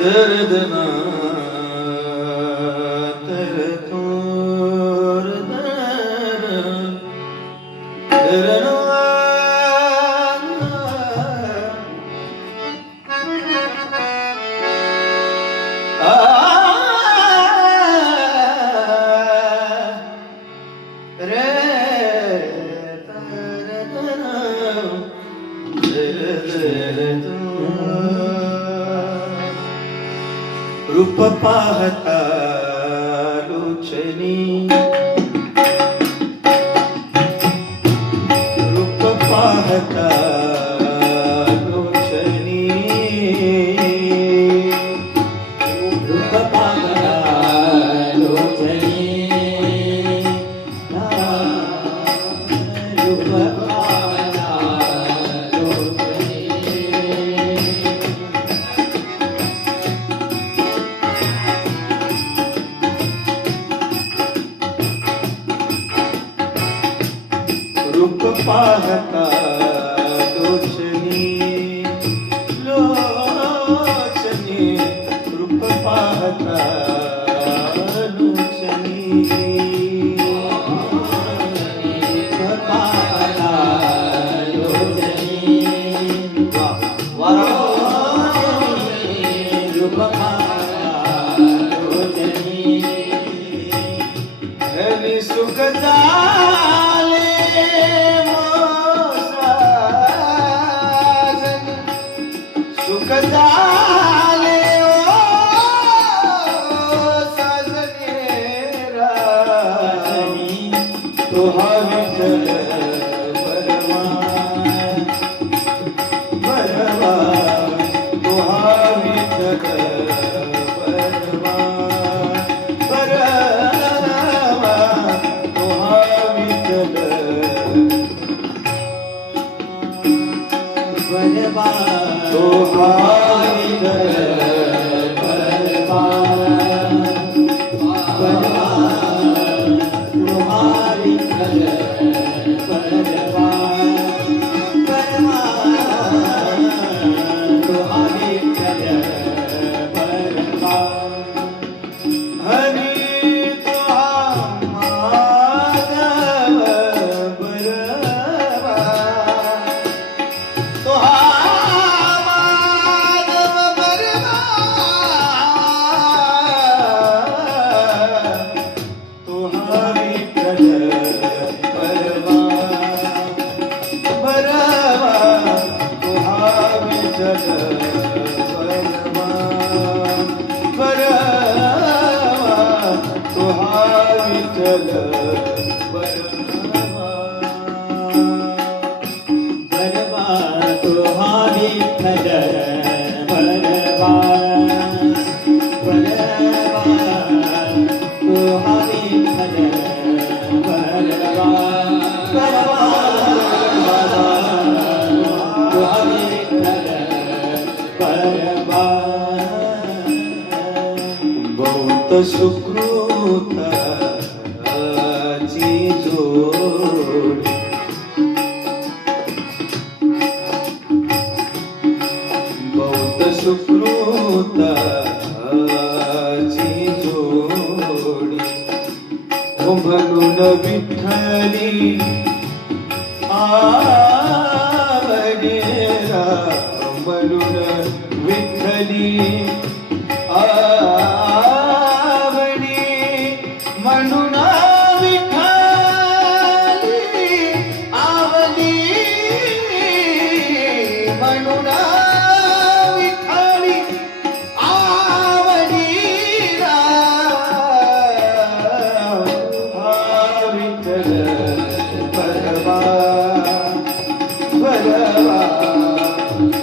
दर्द ना तर तोर रूप पाहता लोचनी रूप पाहता लोचनी रूप पाहता लोचनी रूप पाहता लोचनी रूप पाहता लोचनी लोचनी रूप पाहता लोचनी रूप पाहता लोचनी रूप पाहता लोचनी हरी सुख झाले मोसाजन सुख झाले ओ साजनेरा तो हा विठ्ठल बरवा बरवा तो हा विठ्ठल बरवा बरवा तो हा विठ्ठल बरवा तो हा विठ्ठल बरवा बरवा तुम्हारी कल बरवा बरवा तुम्हारी कल बरवा हरी तो हा माधव बरवा तो हा माधव बरवा तो हा विठ्ठल बरवा बरवा तो हा विठ्ठल बरवा बरवा तो हा विठ्ठल बरवा बरवा तुम्हारी कल बरवा बरवा तुम्हारी कल बरवा बरवा तुम्हारी कल बरवा बहुत सुकृताची जोड बहुत सुकृताची जोडी ओ म्हणून विठ्ठली आवडेरा म्हणून विठ्ठली आवडी म्हणून विठ्ठली आवडी म्हणून विठ्ठली आवडी हा विठ्ठल बरवा बरवा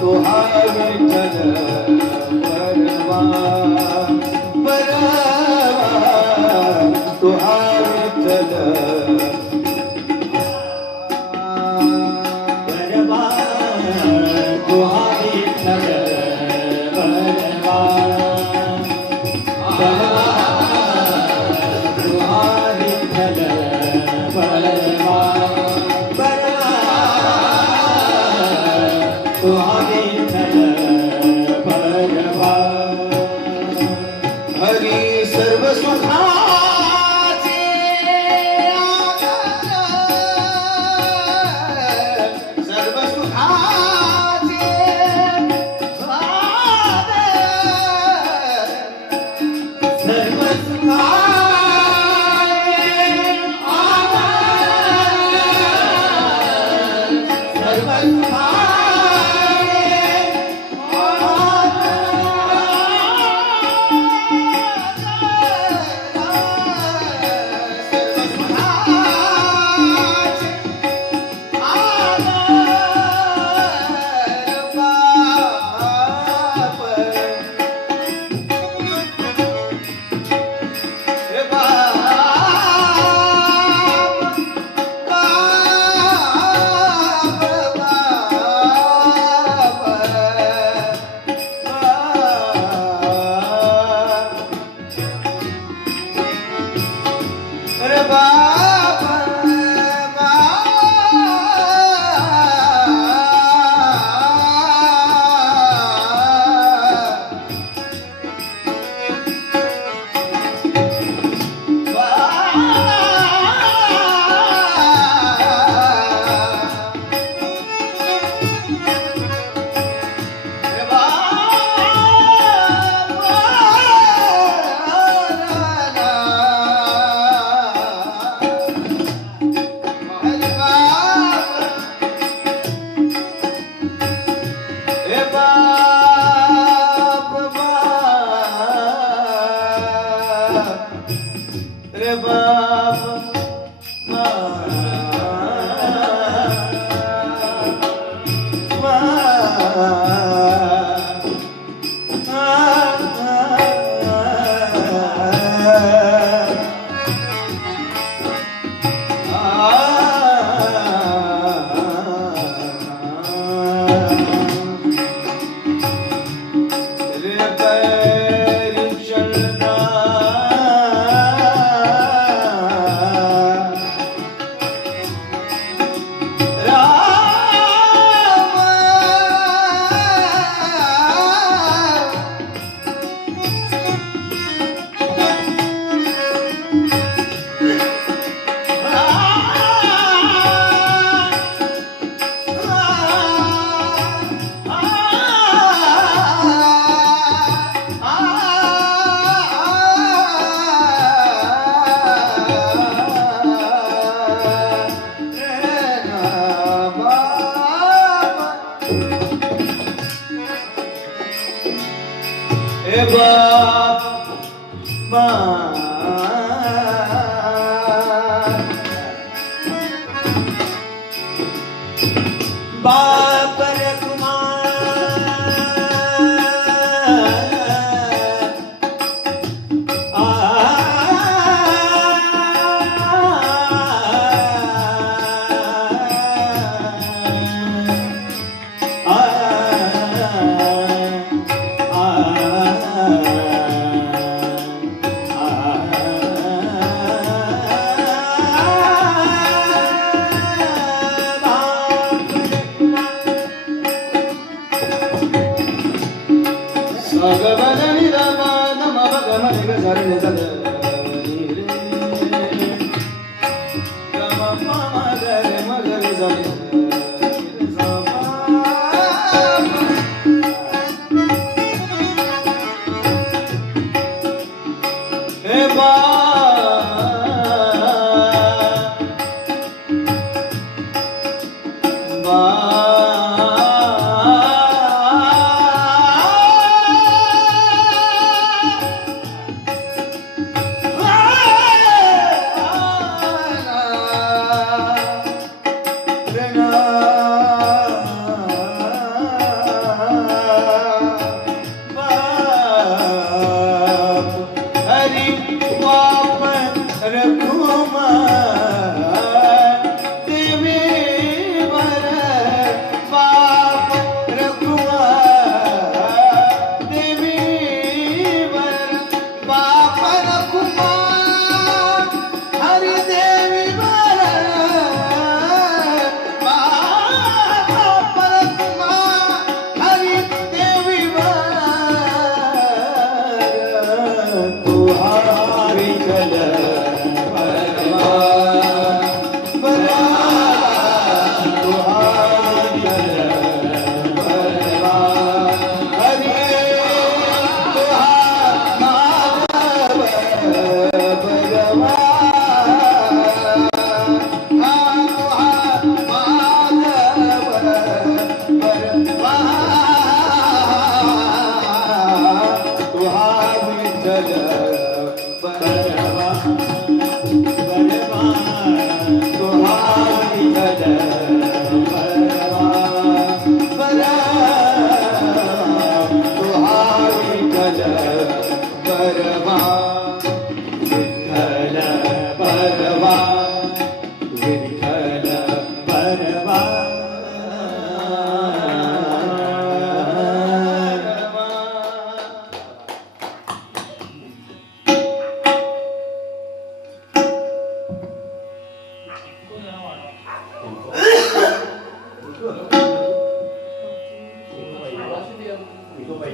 तो हा विठ्ठल बरवा बरवा तो हा विठ्ठल बरवा तुम्हारी कल बरवा बरवा तुम्हारी कल बरवा बरवा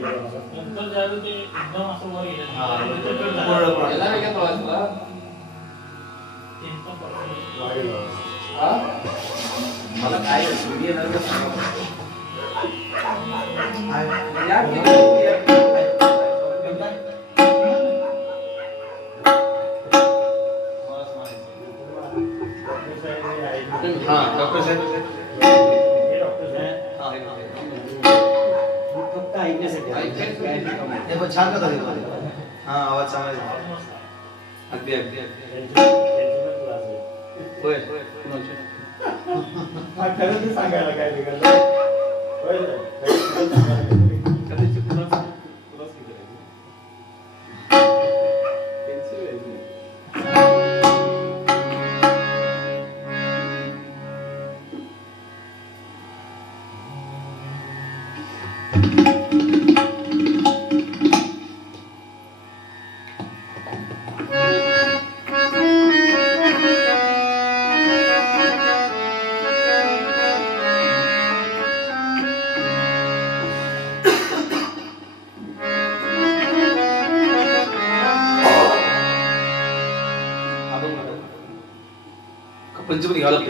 नंतर ज्यावेळी ते एकदम असं वर गेलं हा, ते कट झालं. पूर्ण प्रवास. याला वेगळा प्रवास बा. त्यांचा प्रवास. हा? मला काय सुधी येणार का सांगा. या की या. हा डॉक्टर साहेब हे डॉक्टर साहेब. हा, फक्त ऐकण्यासाठी आले. ऐकायचं. हे पण छान कथा देतो. हा आवाज चांगला येतो. अगदी अगदी अगदी त्यांचे पण क्लास आहे. होय कुणाचे? हा, खरं ते सांगायला काय निघालं. होय ना? खरं सांगायला काय निघालं. कधीची कुणाच कुणाच किती आहे? त्यांची आहे ती. पंचपदी घालत